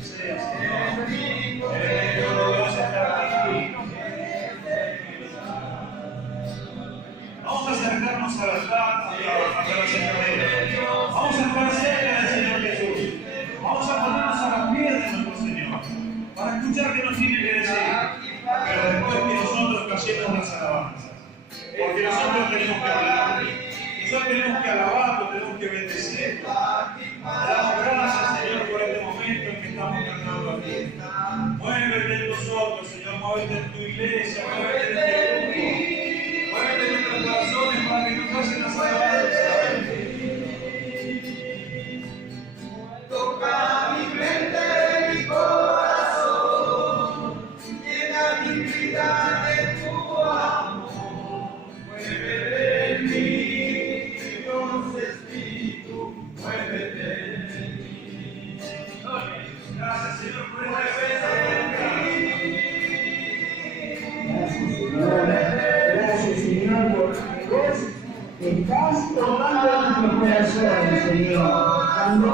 que sea, Señor. Dios está aquí. Vamos a acercarnos al altar, hasta la señoría. Vamos a estar cerca del Señor Jesús. Vamos a ponernos a los pies de nuestro Señor para escuchar qué nos tiene que decir. Pero después que nosotros callemos las alabanzas. Porque nosotros tenemos que hablar. Nosotros tenemos que alabarlo, tenemos que bendecirlo. Le damos gracias, Señor, por este momento en que estamos cantando aquí. Muévete en nosotros, Señor. Muévete en tu iglesia. Muévete en este grupo. Muévete en nuestros corazones para que nos hacen las alabanzas. Toca mi mente, mi corazón, llena mi vida de tu amor. Muévete en mí, Dios Espíritu, muévete en mí. Gracias, Señor, por esta Gracias, Señor, porque vos estás tocando nuestro corazón, Señor. Cuando